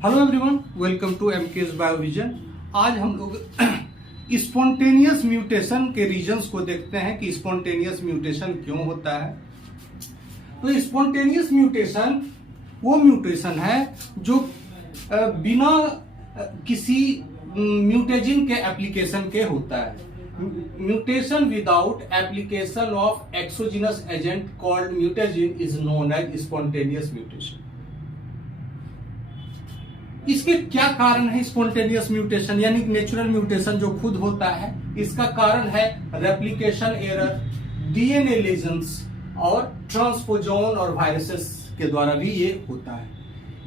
Hello everyone, welcome to MKS biovision. आज हम लोग स्पॉन्टेनियस म्यूटेशन के रीजंस को देखते हैं कि स्पॉन्टेनियस म्यूटेशन क्यों होता है। तो स्पॉन्टेनियस म्यूटेशन वो म्यूटेशन है जो बिना किसी म्यूटेजिन के एप्लीकेशन के होता है। Mutation without application of exogenous agent called mutagen is known as spontaneous mutation. इसके क्या कारण है स्पॉन्टेनियस म्यूटेशन यानी नेचुरल म्यूटेशन जो खुद होता है? इसका कारण है रेप्लिकेशन एरर, डीएनए लीजन्स और ट्रांसपोजोन और वायरसेस के द्वारा भी ये होता है।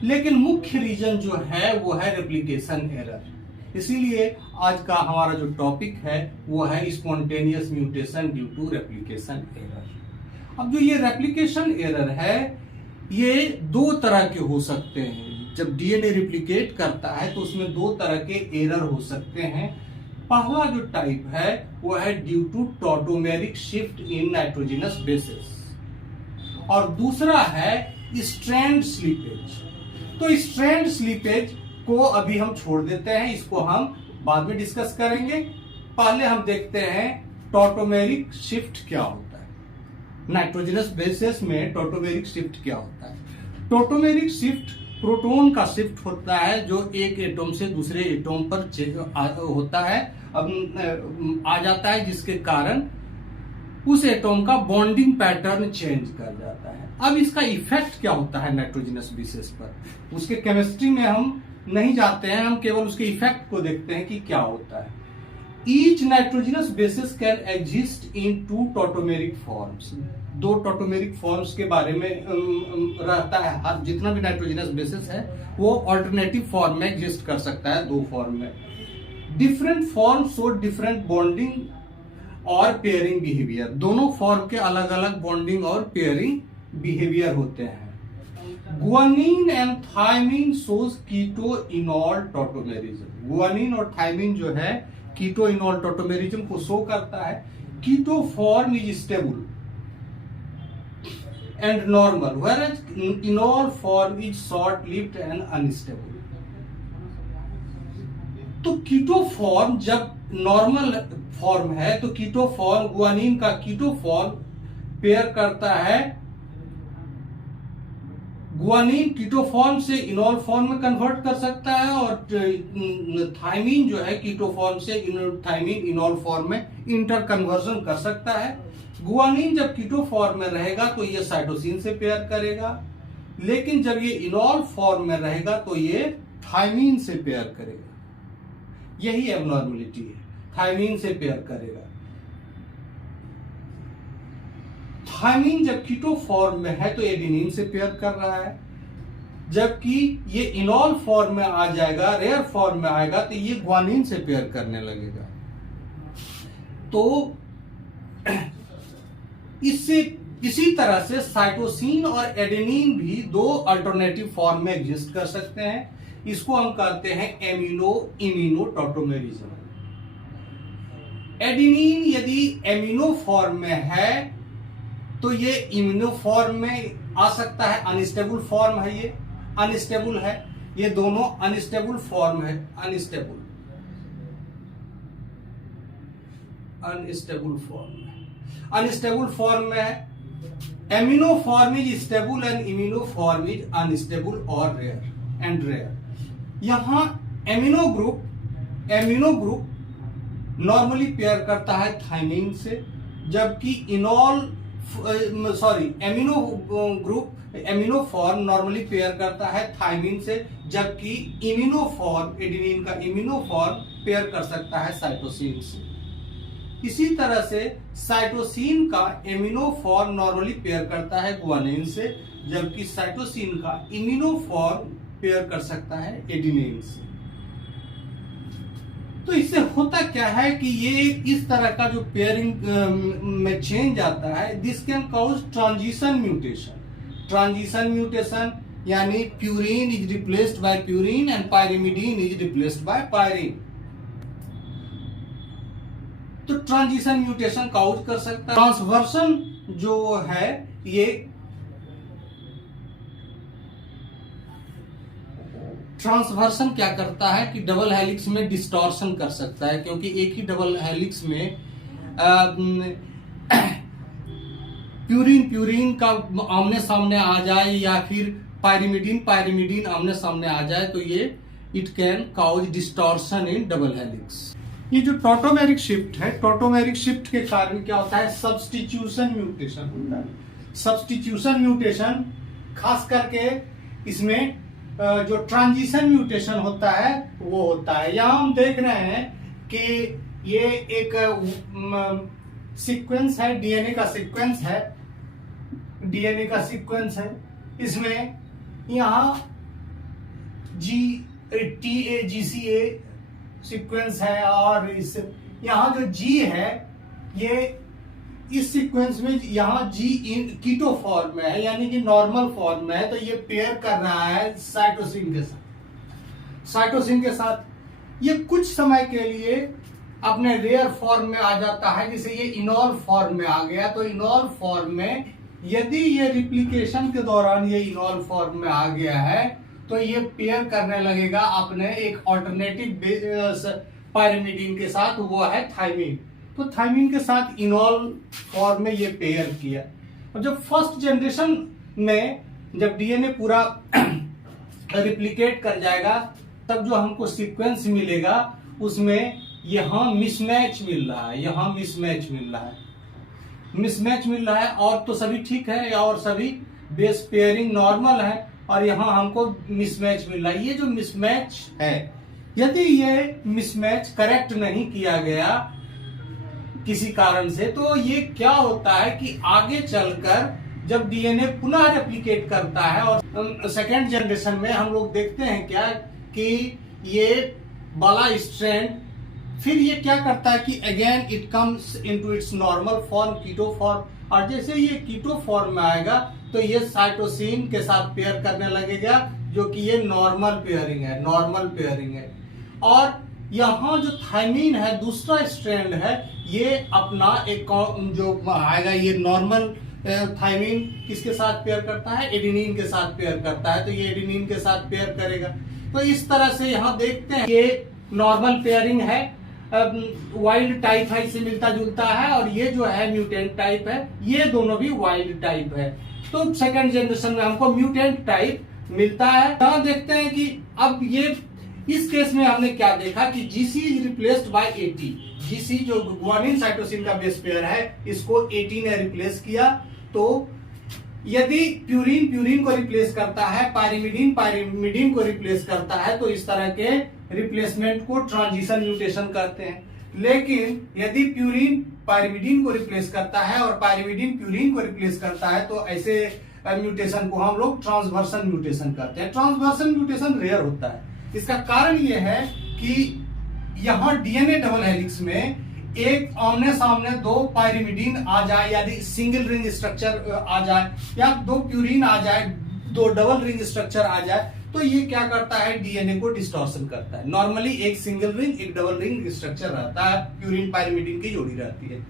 लेकिन मुख्य रीजन जो है वो है रेप्लिकेशन एरर। इसीलिए आज का हमारा जो टॉपिक है वो है spontaneous mutation due to replication error. अब जो ये रेप्लिकेशन एरर है ये दो तरह के हो सकते हैं। जब डीएनए रिप्लिकेट करता है तो उसमें दो तरह के एरर हो सकते हैं। पहला जो टाइप है वो है due to tautomeric shift in nitrogenous bases और दूसरा है स्ट्रैंड स्लीपेज। तो स्ट्रैंड स्लीपेज को अभी हम छोड़ देते हैं, इसको हम बाद में डिस्कस करेंगे। पहले हम देखते हैं टॉटोमेरिक शिफ्ट क्या होता है। नाइट्रोजनस बेसेस में टॉटोमेरिक शिफ्ट क्या होता है? टॉटोमेरिक शिफ्ट प्रोटॉन का शिफ्ट होता है जो एक एटॉम से दूसरे एटॉम पर होता है, आ जाता है, जिसके कारण उस एटॉम का बॉन्डिंग पैटर्न चेंज कर जाता है। अब इसका इफेक्ट क्या होता है नाइट्रोजनस बेसेस पर, उसके केमिस्ट्री में हम नहीं जाते हैं, हम केवल उसके इफेक्ट को देखते हैं कि क्या होता है। Each nitrogenous bases can exist in two tautomeric forms. दो टॉटोमेरिक फॉर्म्स के बारे में रहता है। हर जितना भी नाइट्रोजनस बेसिस है वो अल्टरनेटिव फॉर्म में एग्जिस्ट कर सकता है, दो फॉर्म में। Different form show different bonding और पेयरिंग बिहेवियर। दोनों फॉर्म के अलग अलग बॉन्डिंग और पेयरिंग बिहेवियर होते हैं। Guanine and thymine shows keto enol tautomerism. Guanine और थायमिन जो है कीटो इनॉल टॉटोमेरिज्म को शो करता है। Keto form is stable and normal whereas enol form is short lived and unstable. तो कीटो फॉर्म जब नॉर्मल फॉर्म है तो कीटो फॉर्म गुआनिन का कीटो फॉर्म पेयर करता है। गुआनिन कीटो फॉर्म से इनॉल फॉर्म में कन्वर्ट कर सकता है और थायमिन जो है कीटो फॉर्म से थायमिन इनॉल फॉर्म में इंटर कन्वर्जन कर सकता है। गुआनिन जब कीटो फॉर्म में रहेगा तो ये साइटोसिन से पेयर करेगा, लेकिन जब ये इनॉल फॉर्म में रहेगा तो ये थायमिन से पेयर करेगा। यही एबनॉर्मलिटी है, थायमिन से पेयर करेगा। थायमिन जब कीटो फॉर्म में है तो एडेनिन से पेयर कर रहा है, जबकि ये इनॉल फॉर्म में आ जाएगा, रेयर फॉर्म में आएगा तो ये ग्वानिन से पेयर करने लगेगा। तो इसी तरह से साइटोसिन और एडेनिन भी दो अल्टरनेटिव फॉर्म में एग्जिस्ट कर सकते हैं। इसको हम कहते हैं एमिनो इमिनो टॉटोमेरिज्म। एडेनिन यदि एमिनो फॉर्म में है तो ये इम्यूनो फॉर्म में आ सकता है, अनस्टेबल फॉर्म है, ये अनस्टेबल है, ये दोनों अनस्टेबल फॉर्म है। अनस्टेबल फॉर्म में है। Amino form is stable and immuno form is unstable और रेयर। यहां एमिनो ग्रुप नॉर्मली पेयर करता है थायमिन से, जबकि एमिनो फॉर्म नॉर्मली पेयर करता है थायमिन से, जबकि इम्यूनो फॉर्म एडेनिन का इम्यूनो फॉर्म पेयर कर सकता है साइटोसिन से। इसी तरह से साइटोसिन का इम्यूनो फॉर्म नॉर्मली पेयर करता है गुआनिन से, जबकि साइटोसिन का इम्यूनो फॉर्म पेयर कर सकता है एडेनिन से। तो इससे होता क्या है कि ये इस तरह का जो पेयरिंग में चेंज आता है, this can cause transition mutation यानी purine is replaced by purine and pyrimidine is replaced by pyrine. तो ट्रांजिशन म्यूटेशन कॉज कर सकता है। ट्रांसवर्सन जो है ये ट्रांसवर्सन क्या करता है कि डबल हेलिक्स में डिस्टॉर्शन कर सकता है, क्योंकि एक ही डबल हेलिक्स में प्यूरिन का आमने सामने आ जाए या फिर पायरिमिडीन आमने सामने आ जाए, तो ये it can cause distortion in double helix. ये जो टॉटोमेरिक शिफ्ट है, टॉटोमेरिक शिफ्ट के कारण क्या होता है, सब्स्टिट्यूशन म्यूटेशन होता है। सब्स्टिट्यूशन म्यूटेशन खास करके इसमें जो ट्रांजिशन म्यूटेशन होता है वो होता है। यहाँ हम देख रहे हैं कि ये एक सीक्वेंस है, डीएनए का सीक्वेंस है, डीएनए का सीक्वेंस है। इसमें यहाँ TAGCA सीक्वेंस है, और इस यहाँ जो G है ये इस सीक्वेंस में यहाँ G इन कीटो फॉर्म में है, यानी कि नॉर्मल फॉर्म में है, तो ये पेयर कर रहा है साइटोसिन के साथ। साइटोसिन के साथ ये कुछ समय के लिए अपने रेयर फॉर्म में आ जाता है, जिसे ये इनॉल फॉर्म में आ गया। तो इनॉल फॉर्म में यदि ये रिप्लिकेशन के दौरान ये इनॉल फॉर्म में आ गया है, तो ये पेयर करने लगेगा अपने एक ऑल्टरनेटिव पायरिमिडीन के साथ, वो है थायमीन। तो थायमीन के साथ इनॉल फॉर्म में ये पेयर किया। और जब फर्स्ट जनरेशन में जब डीएनए पूरा रिप्लिकेट कर जाएगा, तब जो हमको सीक्वेंस मिलेगा उसमें यहाँ मिसमैच मिल रहा है, यहाँ मिसमैच मिल रहा है, मिसमैच मिल रहा है। और तो सभी ठीक है, और सभी बेस पेयरिंग नॉर्मल है, और यहाँ हमको मिसमैच मिल रहा है। ये जो मिसमैच है, यदि ये मिसमैच करेक्ट नहीं किया गया किसी कारण से, तो ये क्या होता है कि आगे चलकर जब डीएनए पुनः रेप्लिकेट करता है, और सेकेंड जनरेशन में हम लोग देखते हैं क्या कि ये वाला स्ट्रैंड फिर ये क्या करता है कि again it comes into its normal form, keto form. और जैसे ये कीटो फॉर्म में आएगा तो ये साइटोसिन के साथ पेयर करने लगेगा, जो कि ये नॉर्मल पेयरिंग है, नॉर्मल पेयरिंग है। और यहाँ जो थायमीन है, दूसरा स्ट्रैंड है, ये अपना एक जो आएगा, ये नॉर्मल थायमीन किसके साथ पेयर करता है, एडेनिन के साथ पेयर करता है, तो ये एडेनिन के साथ पेयर करेगा। तो इस तरह से यहाँ देखते हैं ये नॉर्मल पेयरिंग है, वाइल्ड टाइप है, इससे मिलता जुलता है, और ये जो है म्यूटेंट टाइप है, ये दोनों भी वाइल्ड टाइप है। तो सेकंड जनरेशन में हमको म्यूटेंट टाइप मिलता है। यहाँ देखते हैं कि अब ये इस केस में हमने क्या देखा कि GC is replaced bye AT। GC जो गुआनिन साइटोसिन का बेस पेयर है, इसको AT ने रिप्लेस किया। तो यदि प्यूरिन को रिप्लेस करता है, पायरिमिडीन को रिप्लेस करता है, तो इस तरह के रिप्लेसमेंट को ट्रांजिशन म्यूटेशन कहते हैं। लेकिन यदि प्यूरिन पायरिमिडीन को रिप्लेस करता है और पायरिमिडीन प्यूरिन को रिप्लेस करता है, तो ऐसे म्यूटेशन को हम लोग ट्रांसवर्सन म्यूटेशन कहते हैं। ट्रांसवर्सन म्यूटेशन रेयर होता है। इसका कारण यह है कि यहाँ डीएनए डबल हेलिक्स में एक आमने सामने दो पायरिमिडीन आ जाए, यदि सिंगल रिंग स्ट्रक्चर आ जाए, या दो प्यूरिन आ जाए, दो डबल रिंग स्ट्रक्चर आ जाए, तो ये क्या करता है, डीएनए को डिस्टॉर्शन करता है। नॉर्मली एक सिंगल रिंग एक डबल रिंग स्ट्रक्चर रहता है, प्यूरिन पायरिमिडीन की जोड़ी रहती है।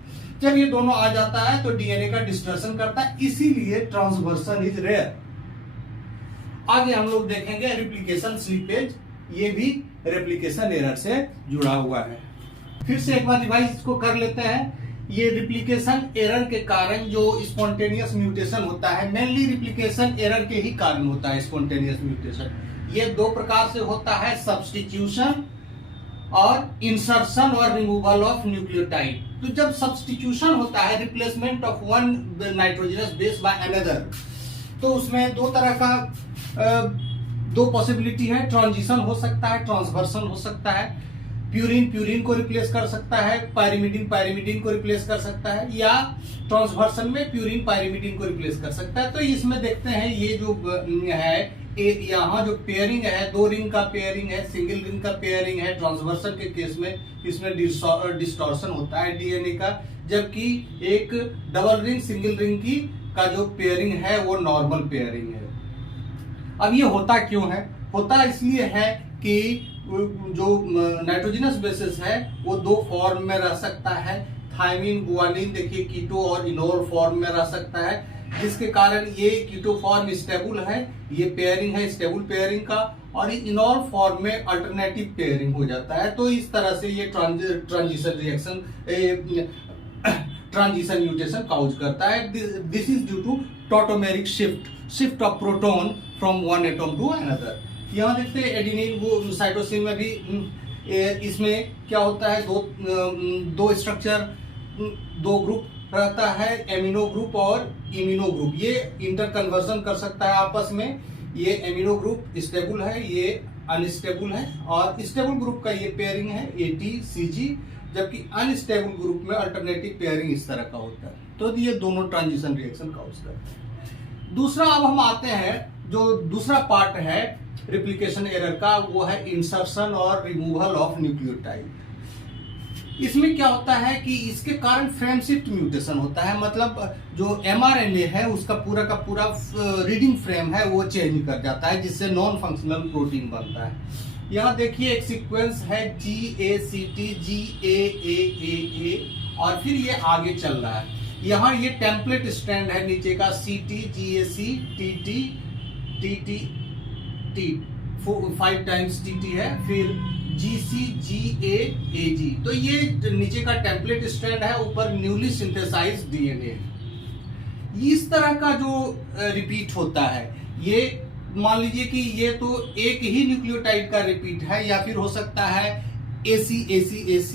जब ये दोनों आ जाता है तो डीएनए का डिस्टॉर्शन करता है, इसीलिए ट्रांसवर्सन इज रेयर। आगे हम लोग देखेंगे रिप्लिकेशन स्लीपेज, ये भी रेप्लिकेशन एरर से जुड़ा हुआ है। फिर से एक बार रिवाइज इसको कर लेते हैं। ये रिप्लिकेशन एरर के कारण जो स्पॉन्टेनियस म्यूटेशन होता है, मेनली रिप्लिकेशन एरर के ही कारण होता है स्पॉन्टेनियस म्यूटेशन। ये दो प्रकार से होता है, सब्स्टिट्यूशन और इंसर्शन और रिमूवल ऑफ न्यूक्लियोटाइड। तो जब सब्स्टिट्यूशन होता है, replacement of one nitrogenous base by another, तो उसमें दो तरह का दो पॉसिबिलिटी है, ट्रांजिशन हो सकता है, ट्रांसवर्सन हो सकता है। प्यूरिन को रिप्लेस कर सकता है, पायरिमिडीन को रिप्लेस कर सकता है, या ट्रांसवर्सन में प्यूरिन पायरिमिडीन को रिप्लेस कर सकता है। तो इसमें देखते हैं ये जो है, यहाँ जो पेयरिंग है, दो रिंग का पेयरिंग है, सिंगल रिंग का पेयरिंग है। ट्रांसवर्सन के केस में इसमें डिस्टॉर्शन होता है डीएनए का, जबकि एक डबल रिंग सिंगल रिंग की का जो पेयरिंग है वो नॉर्मल पेयरिंग है। अब ये होता क्यों है? होता इसलिए है कि जो नाइट्रोजनस बेसिस है वो दो फॉर्म में रह सकता है, थायमीन गुआनिन देखिए कीटो और इनोल फॉर्म में रह सकता है, जिसके कारण ये कीटो फॉर्म स्टेबल है, ये पेयरिंग है स्टेबल पेयरिंग का, और इनॉल फॉर्म में अल्टरनेटिव पेयरिंग हो जाता है। तो इस तरह से ये transition reaction transition mutation cause करता है। This is due to tautomeric shift of proton from one atom to another. यहाँ देखते हैं एडेनिन वो साइटोसिन में भी इसमें क्या होता है, दो स्ट्रक्चर, दो ग्रुप रहता है, एमिनो ग्रुप और इम्यूनो ग्रुप। ये इंटर कन्वर्जन कर सकता है आपस में। ये एमिनो ग्रुप स्टेबल है, ये अनस्टेबल है, और स्टेबल ग्रुप का ये पेयरिंग है ATCG, जबकि अनस्टेबल ग्रुप में अल्टरनेटिव पेयरिंग इस तरह का होता है। तो ये दोनों ट्रांजिशन रिएक्शन काउज करते हैं। दूसरा, अब हम आते हैं जो दूसरा पार्ट है रिप्लिकेशन एरर का, वो है इंसर्शन और रिमूवल ऑफ न्यूक्लियोटाइड। इसमें क्या होता है कि इसके कारण फ्रेम शिफ्ट म्यूटेशन होता है, मतलब जो mRNA है उसका पूरा का पूरा रीडिंग फ्रेम है वो चेंज कर जाता है, जिससे नॉन फंक्शनल प्रोटीन बनता है। यहाँ देखिए एक सीक्वेंस है GACT GAAAA और फिर ये आगे चल रहा है। यहाँ ये टेम्पलेट स्ट्रैंड है नीचे का CT GAC TT TT T 5 times TT है, फिर GC GAAG। तो ये नीचे का टेम्पलेट स्ट्रैंड है, ऊपर न्यूली सिंथेसाइज्ड DNA। इस तरह का जो रिपीट होता है, ये मान लीजिए कि ये तो एक ही न्यूक्लियोटाइड का रिपीट है, या फिर हो सकता है AC AC AC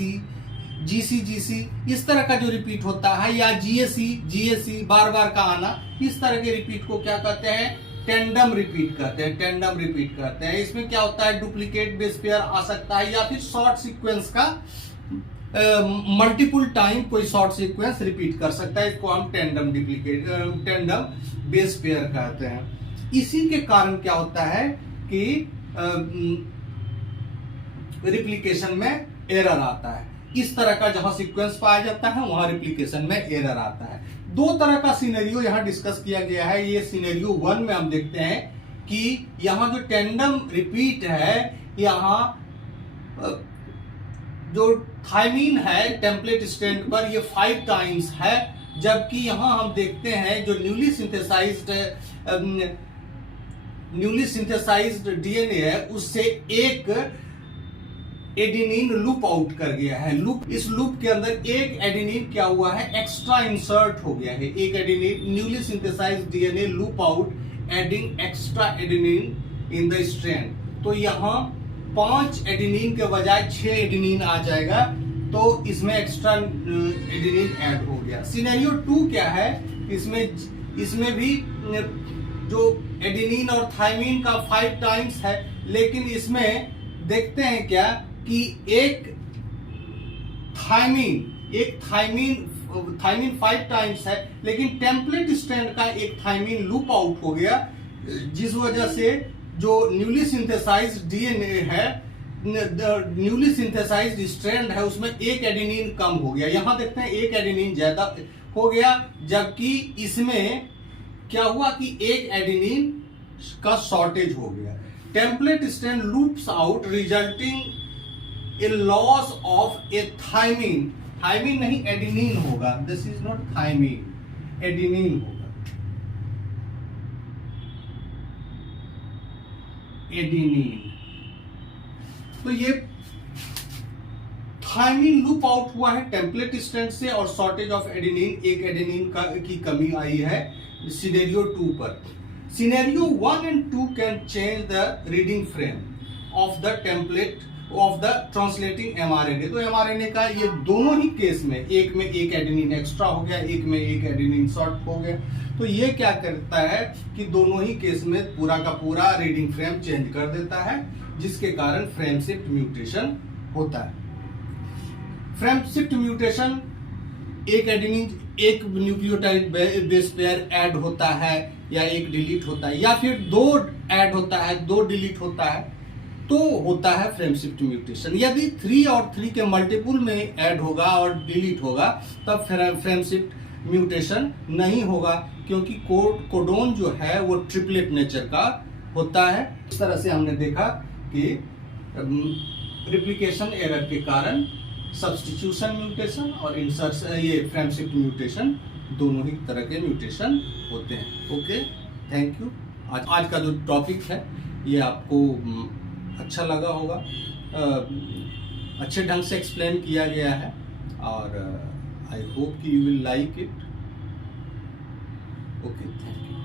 GC GC, इस तरह का जो रिपीट होता है, या GAC GAC बार बार का आना, इस तरह के रिपीट को क्या कहते हैं, टेंडम रिपीट कहते हैं। टेंडम रिपीट कहते हैं। इसमें क्या होता है, डुप्लीकेट बेस पेयर आ सकता है, या फिर शॉर्ट सीक्वेंस का मल्टीपल टाइम कोई शॉर्ट सीक्वेंस रिपीट कर सकता है। इसको हम टेंडम बेस पेयर कहते हैं। इसी के कारण क्या होता है कि रिप्लिकेशन में एरर आता है। इस तरह का जहां सीक्वेंस पाया जाता है वहां रिप्लिकेशन में एरर आता है। दो तरह का सिनेरियो यहां डिस्कस किया गया है। ये सिनेरियो 1 में हम देखते हैं कि यहां जो टेंडम रिपीट है, यहां जो थायमीन है टेम्पलेट स्ट्रैंड पर ये 5 टाइम्स है, जबकि यहां हम देखते हैं जो न्यूली सिंथेसाइज्ड DNA है उससे एक एडेनिन लूप आउट कर गया है। इस लूप के अंदर एक एडेनिन क्या हुआ है, एक्स्ट्रा इंसर्ट हो गया है। एक adenine, newly synthesised DNA loop out adding extra adenine in the strand. तो यहाँ 5 एडेनिन के बजाय 6 एडेनिन आ जाएगा, तो इसमें एक्स्ट्रा एडेनिन ऐड हो गया। सिनेरियो 2 क्या है, इसमें भी जो एडेनिन और थायमीन का 5 टाइम्स है, लेकिन इसमें देखते हैं क्या कि एक थायमीन 5 टाइम्स है, लेकिन टेम्पलेट स्ट्रैंड का एक थायमीन लूप आउट हो गया, जिस वजह से जो न्यूली सिंथेसाइज्ड DNA है, न्यूली सिंथेसाइज्ड स्ट्रैंड है, उसमें एक एडेनिन कम हो गया। यहां देखते हैं एक एडेनिन ज्यादा हो गया, जबकि इसमें क्या हुआ कि एक एडेनिन का शॉर्टेज हो गया। Template strand loops out resulting in loss of a thymine. Thymine नहीं, एडेनिन होगा। This is not thymine, adenine होगा। एडेनिन। तो ये थायमीन लूप आउट हुआ है टेम्पलेट स्ट्रैंड से, और शॉर्टेज ऑफ एडेनिन, एक एडेनिन की कमी आई है सिनेरियो 2 पर। Scenario 1 and 2 can change the reading frame of the template of the translating mRNA। तो mRNA का ये दोनों ही केस में, एक में एक एडेनिन एक्स्ट्रा हो गया, एक में एक एडेनिन शॉर्ट हो गया। तो ये क्या करता है कि दोनों ही केस में पूरा का पूरा रीडिंग फ्रेम चेंज कर देता है, जिसके कारण फ्रेम शिफ्ट म्यूटेशन होता है। फ्रेम शिफ्ट म्यूटेशन, एक एडेनिन, एक न्यूक्लियोटाइड बेस पेयर ऐड होता है, या एक डिलीट होता है, या फिर 2 ऐड होता है, 2 डिलीट होता है, तो होता है फ्रेम शिफ्ट म्यूटेशन। यदि 3 और 3 के मल्टीपुल में ऐड होगा और डिलीट होगा, तब फ्रेम शिफ्ट म्यूटेशन नहीं होगा, क्योंकि कोडोन जो है वो ट्रिपलेट नेचर का होता है। इस तरह से हमने देखा कि रिप्लिकेशन एरर के कारण सब्स्टिट्यूशन म्यूटेशन और इंसर्शन, ये फ्रेम शिफ्ट म्यूटेशन, दोनों ही तरह के म्यूटेशन होते हैं। Okay, thank you. आज का जो टॉपिक है ये आपको अच्छा लगा होगा। अच्छे ढंग से एक्सप्लेन किया गया है और आई होप कि you will like it. Okay, thank you.